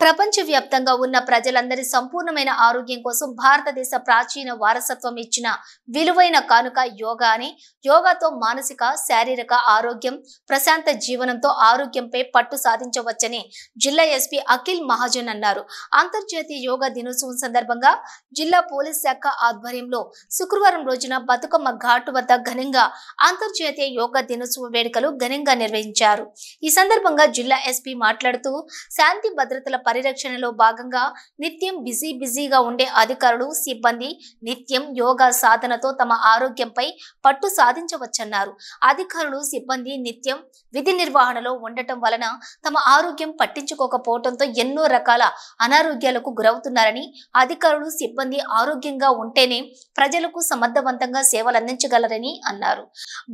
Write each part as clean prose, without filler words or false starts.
ప్రపంచవ్యాప్తంగా ఉన్న ప్రజలందరి సంపూర్ణమైన ఆరోగ్యం కోసం భారతదేశ ప్రాచీన వారసత్వం ఇచ్చిన విలువైన కానుక యోగా అని, యోగాతో మానసిక శారీరక ఆరోగ్యం, ప్రశాంత జీవనంతో ఆరోగ్యంపై పట్టు సాధించవచ్చని జిల్లా ఎస్పీ అఖిల్ మహాజన్ అన్నారు. అంతర్జాతీయ యోగా దినోత్సవం సందర్భంగా జిల్లా పోలీస్ శాఖ ఆధ్వర్యంలో శుక్రవారం రోజున బతుకమ్మ ఘాటు వద్ద ఘనంగా అంతర్జాతీయ యోగా దినోత్సవ వేడుకలు ఘనంగా నిర్వహించారు. ఈ సందర్భంగా జిల్లా ఎస్పీ మాట్లాడుతూ శాంతి భద్రతల పరిరక్షణలో భాగంగా నిత్యం బిజీగా ఉండే అధికారులు, సిబ్బంది నిత్యం యోగా సాధనతో తమ ఆరోగ్యంపై పట్టు సాధించవచ్చన్నారు. అధికారులు, సిబ్బంది నిత్యం విధి నిర్వహణలో ఉండటం వలన తమ ఆరోగ్యం పట్టించుకోకపోవడంతో ఎన్నో రకాల అనారోగ్యాలకు గురవుతున్నారని, అధికారులు, సిబ్బంది ఆరోగ్యంగా ఉంటేనే ప్రజలకు సమర్థవంతంగా సేవలు అందించగలరని అన్నారు.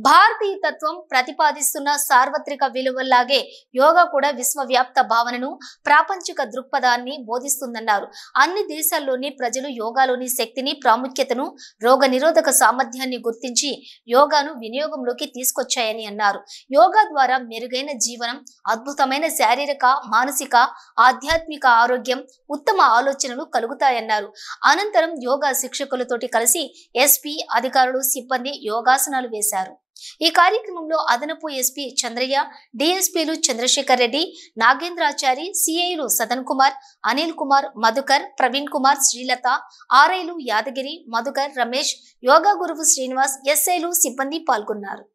భారతీయ తత్వం ప్రతిపాదిస్తున్న సార్వత్రిక విలువల్లాగే యోగా కూడా విశ్వవ్యాప్త భావనను, ప్రాపంచిక దృక్పథాన్ని బోధిస్తుందన్నారు. అన్ని దేశాల్లోని ప్రజలు యోగాలోని శక్తిని, ప్రాముఖ్యతను, రోగ నిరోధక సామర్థ్యాన్ని గుర్తించి యోగాను వినియోగంలోకి తీసుకొచ్చాయని అన్నారు. యోగా ద్వారా మెరుగైన జీవనం, అద్భుతమైన శారీరక, మానసిక, ఆధ్యాత్మిక ఆరోగ్యం, ఉత్తమ ఆలోచనలు కలుగుతాయన్నారు. అనంతరం యోగా శిక్షకులతోటి కలిసి ఎస్పీ, అధికారులు, సిబ్బంది యోగాసనాలు వేశారు. ఈ కార్యక్రమంలో అదనపు ఎస్పీ చంద్రయ్య, డిఎస్పీలు చంద్రశేఖర్ రెడ్డి, నాగేంద్రాచారి, సిఐలు సదన్ కుమార్, అనిల్ కుమార్, మధుకర్, ప్రవీణ్ కుమార్, శ్రీలత, ఆర్ఐలు యాదగిరి, మధుకర్, రమేష్, యోగా గురువు శ్రీనివాస్, ఎస్ఐలు, సిబ్బంది పాల్గొన్నారు.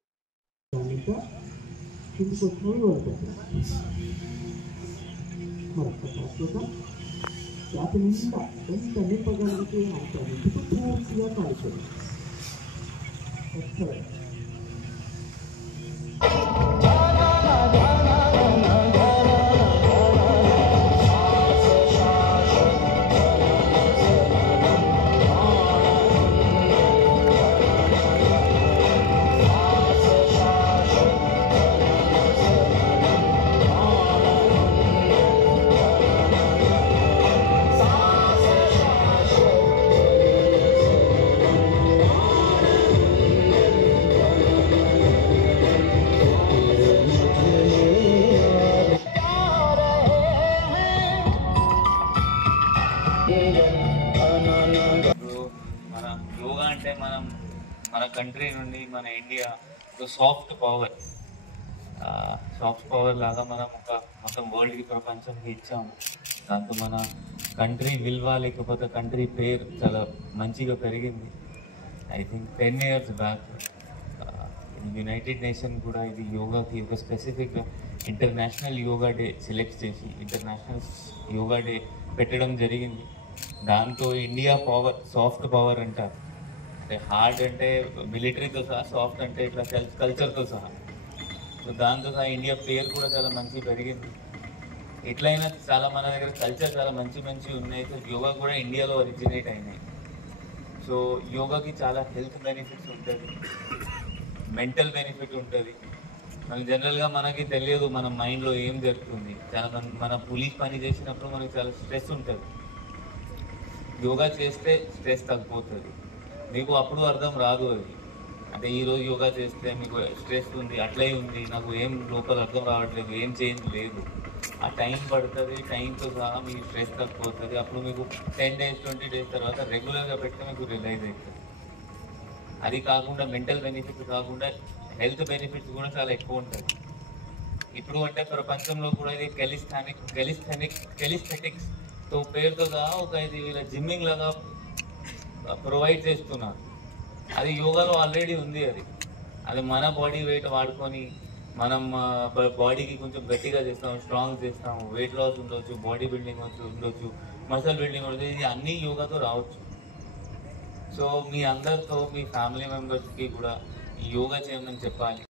యోగా అంటే మన కంట్రీ నుండి, మన ఇండియా సాఫ్ట్ పవర్ లాగా మనం మొత్తం వరల్డ్కి, ప్రపంచానికి ఇచ్చాము. దాంతో మన కంట్రీ విలువ, లేకపోతే కంట్రీ పేరు చాలా మంచిగా పెరిగింది. I think 10 years back United nation కూడా ఇది యోగాకి ఒక స్పెసిఫిక్గా ఇంటర్నేషనల్ యోగా డే సెలెక్ట్ చేసి ఇంటర్నేషనల్ యోగా డే పెట్టడం జరిగింది. దాంతో ఇండియా పవర్, సాఫ్ట్ పవర్ అంటారు. అంటే హార్డ్ అంటే మిలిటరీతో సహా, సాఫ్ట్ అంటే ఇట్లా కల్చర్తో సహా. సో దాంతో సహా ఇండియా పేరు కూడా చాలా మంచి పెరిగింది. ఎట్లయినా చాలా మన దగ్గర కల్చర్ చాలా మంచి ఉన్నాయి. సో యోగా కూడా ఇండియాలో ఒరిజినేట్ అయినాయి. సో యోగాకి చాలా హెల్త్ బెనిఫిట్స్ ఉంటుంది, మెంటల్ బెనిఫిట్ ఉంటుంది. మనకి జనరల్గా మనకి తెలియదు మన మైండ్లో ఏం జరుగుతుంది. చాలా మన పోలీస్ పని చేసినప్పుడు మనకి చాలా స్ట్రెస్ ఉంటుంది. యోగా చేస్తే స్ట్రెస్ తగ్గిపోతుంది. మీకు అప్పుడు అర్థం రాదు అది. అంటే ఈరోజు యోగా చేస్తే మీకు స్ట్రెస్ ఉంది, అట్లే ఉంది, నాకు ఏం లోపల అర్థం రావట్లేదు, ఏం చేంజ్ లేదు. ఆ టైం పడుతుంది. టైంతో సహా మీకు స్ట్రెస్ తగ్గిపోతుంది. అప్పుడు మీకు 10 days 20 days తర్వాత రెగ్యులర్గా పెడితే మీకు రిలైజ్ అవుతుంది. అది కాకుండా మెంటల్ బెనిఫిట్స్ కాకుండా హెల్త్ బెనిఫిట్స్ కూడా చాలా ఎక్కువ ఉంటుంది. ఇప్పుడు అంటే ప్రపంచంలో కూడా ఇది కెలిస్థెటిక్స్ తో పేరుతో సహా ఒక ఇది వీళ్ళ జిమ్మింగ్ లాగా ప్రొవైడ్ చేస్తున్నారు. అది యోగాలో ఆల్రెడీ ఉంది. అది మన బాడీ వెయిట్ వాడుకొని మనం బాడీకి కొంచెం గట్టిగా చేస్తాము, స్ట్రాంగ్ చేస్తాము, వెయిట్ లాస్ ఉండొచ్చు, బాడీ బిల్డింగ్ ఉండొచ్చు, మసల్ బిల్డింగ్ ఉండొచ్చు. ఇది అన్నీ యోగాతో రావచ్చు. సో మీ అందరితో, మీ ఫ్యామిలీ మెంబర్స్కి కూడా యోగా చేయమని చెప్పాలి.